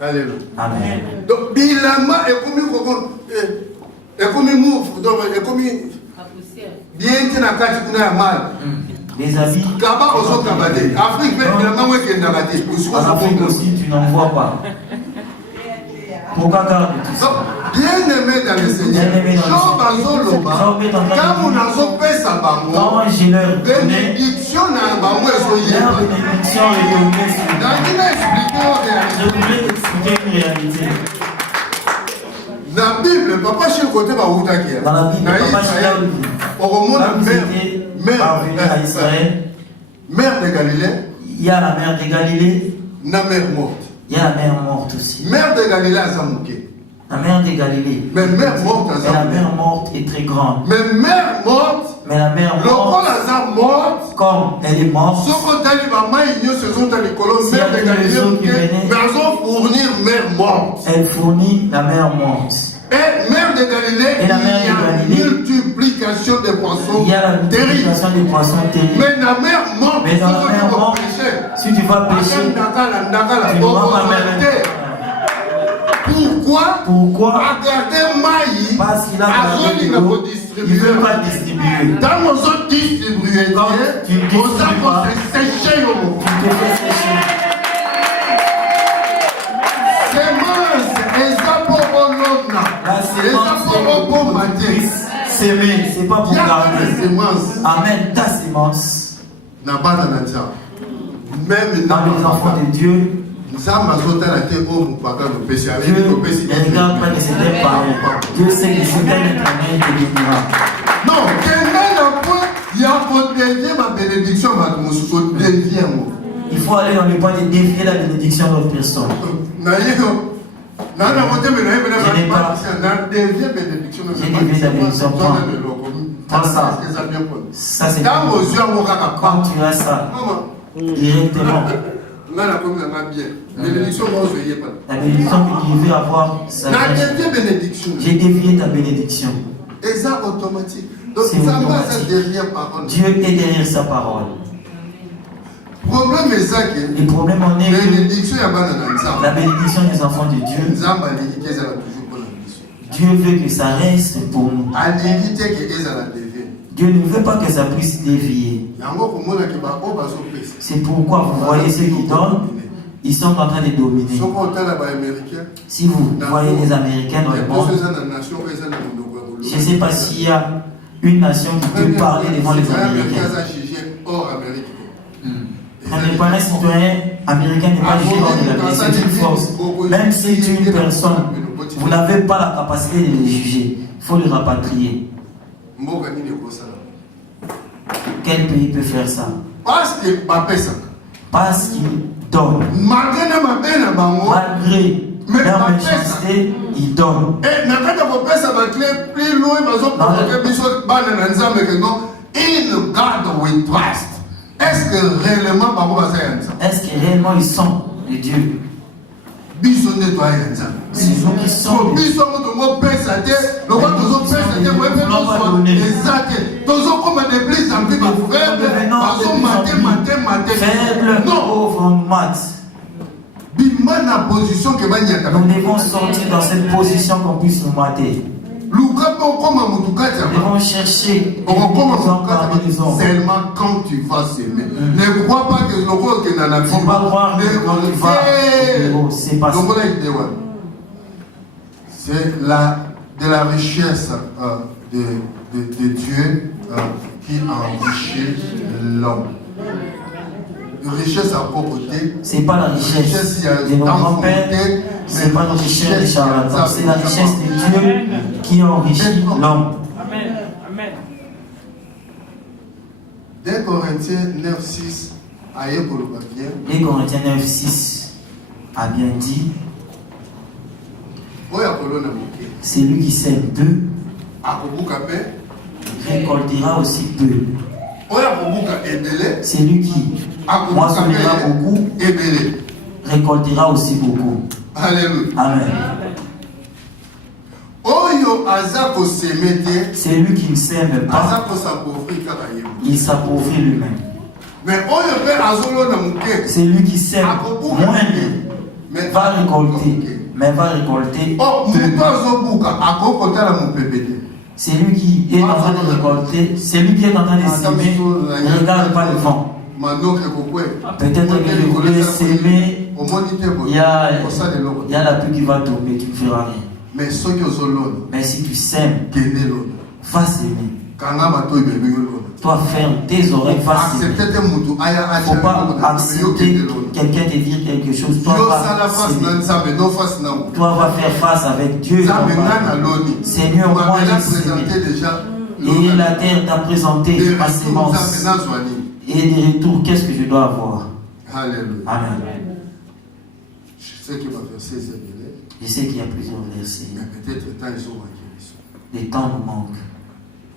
Alléluia. Amen. Donc, bilama est comme mouf, donc est comme bien que na kati kuna ya mal. Les habits. Kaba ozo kabade. Afrique même bilama ouais qui ndabate. En Afrique aussi, tu n'en vois pas. Pourquoi garde tout ça? Bien aimé dans le Seigneur. Comment je leur bénédiction na bango bénédiction je voulais expliquer une réalité. Dans la Bible, papa chez le côté va où t'as dans la Bible, papa chez parvenu à Israël. Mère de Galilée. Il y a la mer de Galilée. La mer morte. Il y a la mer morte aussi. Mère de Galilée à Zamouké. La mer de Galilée. Mais mère morte à Zamouké. La mer morte est très grande. Mais mère morte. Mais la mer morte. Morte. Comme elle est morte. Si on a les mamans, ils se sont dans les colonnes. Mère de Galilée. Mais elles ont fournir mère morte. Elle fournit la mer morte. Et mère de Galilée, et la mer il y a multiplication des poissons. Il y a la multiplication des poissons terribles. Mais la mer morte, mais dans la mer morte, si tu vas pêcher, tu ne vas pas même. Pourquoi? Regardez Maï. Parce qu'il a gardé l'eau. Il ne veut pas distribuer. Dans nos autres distribués, tu ne distribues pas. Tu te fais sécher. S'aimer, c'est pas pour garder. Amène ta sémence. Même dans les enfants de Dieu. Dieu ne regarde pas les éternels parents. Dieu sait que c'est un éternel te bénira. Non, il y a pour dévier ma bénédiction, il faut aller dans le point de défier la bénédiction de l'autre personne. Ça c'est quand tu as ça directement. La bénédiction que tu veux avoir, j'ai dévié ta bénédiction. C'est automatique. Donc Dieu est derrière sa parole. Le problème en est que la bénédiction des enfants de Dieu, Dieu veut que ça reste pour nous. Dieu ne veut pas que ça puisse dévier. C'est pourquoi vous voyez ceux qui donnent, ils sont en train de dominer. Si vous voyez les Américains dans le monde, je ne sais pas s'il y a une nation qui peut parler devant les Américains. On n'est pas un citoyen américain, n'est pas jugé hors de la paix. C'est une force. Même si c'est une personne, vous n'avez pas la capacité de les juger. Il faut les rapatrier. Quel pays peut faire ça? Parce qu'ils donnent. Malgré leur méchanceté, ils donnent. Est-ce que réellement ils sont de Dieu? C'est nous qui sommes de Dieu. Nous devons sortir dans cette position qu'on puisse nous mater. Nous devons chercher seulement quand tu vas s'aimer. Ne crois pas que le rôle que dans la vie. Faut pas croire que quand tu vas, c'est pas ça. C'est de la richesse de Dieu qui enrichit l'homme. Une richesse à pauvreté. C'est pas la richesse de nos grands-pères. C'est pas la richesse des charlatans. C'est la richesse de Dieu qui enrichit l'homme. Amen. Amen. 2 Corinthiens 9:6 aïe pour le papier. 2 Corinthiens 9:6 a bien dit. C'est lui qui sème 2. récoltera aussi peu. Celui qui moissonnera beaucoup récoltera aussi beaucoup. Alléluia. Amen. Celui qui ne sème pas, il s'appauvrit lui-même. Celui qui sème moins va récolter, mais va récolter peu. Celui qui est en train de récolter, celui qui est en train de s'aimer, ne regarde pas le vent. Peut-être que je voulais s'aimer, il y a la pluie qui va tomber, tu ne feras rien. Mais si tu sèmes, va s'aimer. Toi, ferme tes oreilles, va s'aimer. Il ne faut pas accepter quelqu'un te dire quelque chose. Toi, va faire face avec Dieu. Seigneur, moi, j'ai s'aimé. Et la terre t'a présenté ma sémence. Et des retours, qu'est-ce que je dois avoir? Alléluia. Amen. Je sais que ma verset est élevée. Je sais qu'il y a plusieurs versets. Mais peut-être le temps ils ont manqué. Les temps nous manquent.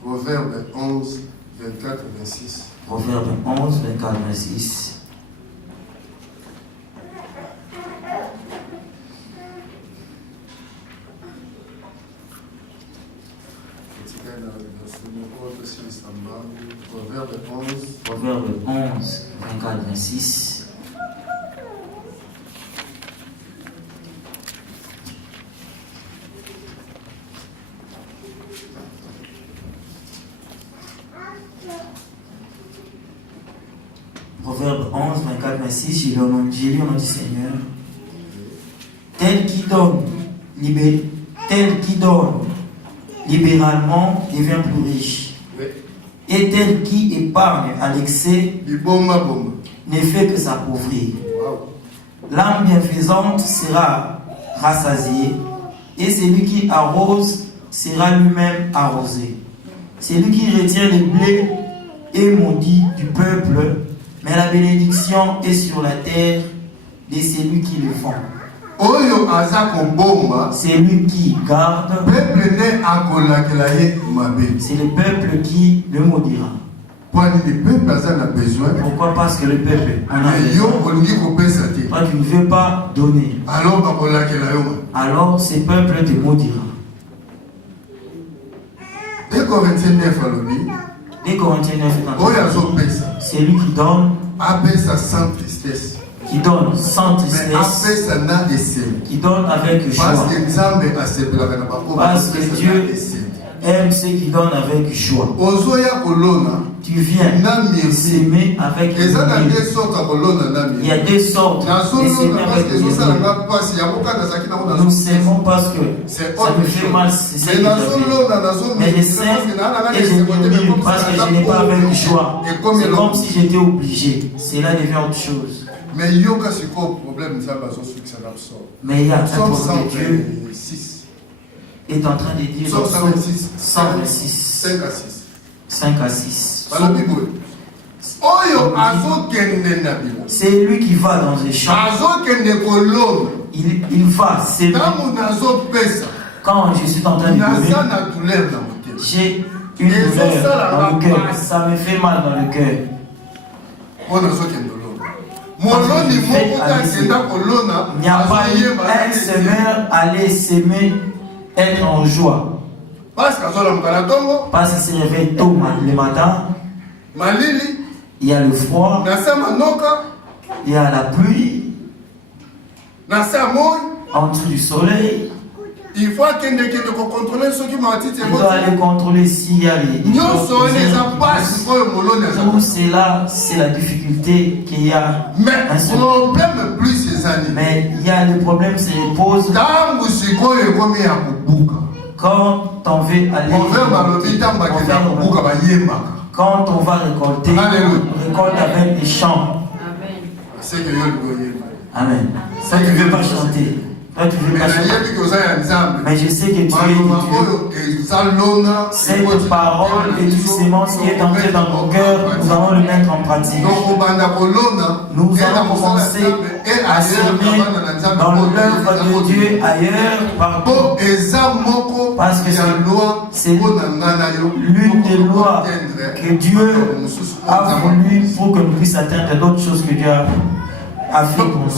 Proverbe 11, 24, 26. Proverbe 11, 24, 26. Proverbe 11, 24, 26. Proverbe 11, 24, 26, j'ai lu au nom du Seigneur. Tel qui donne libéralement devient plus riche. Et tel qui épargne à l'excès ne fait que s'appauvrir. L'âme bienfaisante sera rassasiée, et celui qui arrose sera lui-même arrosé. Celui qui retient le blé est maudit du peuple, mais la bénédiction est sur la terre de celui qui le font. C'est lui qui garde. C'est le peuple qui le maudira. Pourquoi? Parce que le peuple en a besoin. Toi, tu ne veux pas donner. Alors ce peuple te maudira. 2 Corinthiens 9 2 Corinthiens 9, c'est lui qui donne sans tristesse. Qui donne sans tristesse, qui donne avec joie. Parce que Dieu aime ceux qui donnent avec joie. Tu viens s'aimer avec le mille. Il y a deux sortes de s'aimer avec le mille. Nous s'aimons parce que ça me fait mal, c'est ce que j'avais. Mais je s'aime et je murmure parce que je n'ai pas avec joie. C'est comme si j'étais obligé. Cela devient autre chose. Mais il y a un problème que Dieu est en train de dire 126, 126, 5 à 6. C'est lui qui va dans les champs. Il va, c'est lui. Quand je suis en train de donner, j'ai une douleur dans le cœur. Ça me fait mal dans le cœur. Il n'y a pas eu un semeur aller s'aimer, être en joie. Parce qu'il se réveille tôt le matin. Il y a le froid. Il y a la pluie. En dessous du soleil. Il faut qu'il contrôler ceux qui m'ont dit. Il doit aller contrôler s'il y a les. Tout cela, c'est la difficulté qu'il y a. Mais le problème plus ces années. Mais il y a le problème se repose. Quand on veut aller. Quand on va récolter, on récolte avec des chants. Amen. Ça, tu ne veux pas chanter. Toi, tu veux cacher. Mais je sais que tu es Dieu. Cette parole est une sémence qui est entrée dans nos cœurs. Nous allons le mettre en pratique. Nous allons commencer à s'aimer dans l'œuvre de Dieu ailleurs, partout. Parce que c'est l'une des lois que Dieu a voulu pour que nous puissions atteindre d'autres choses que Dieu a fait pour nous.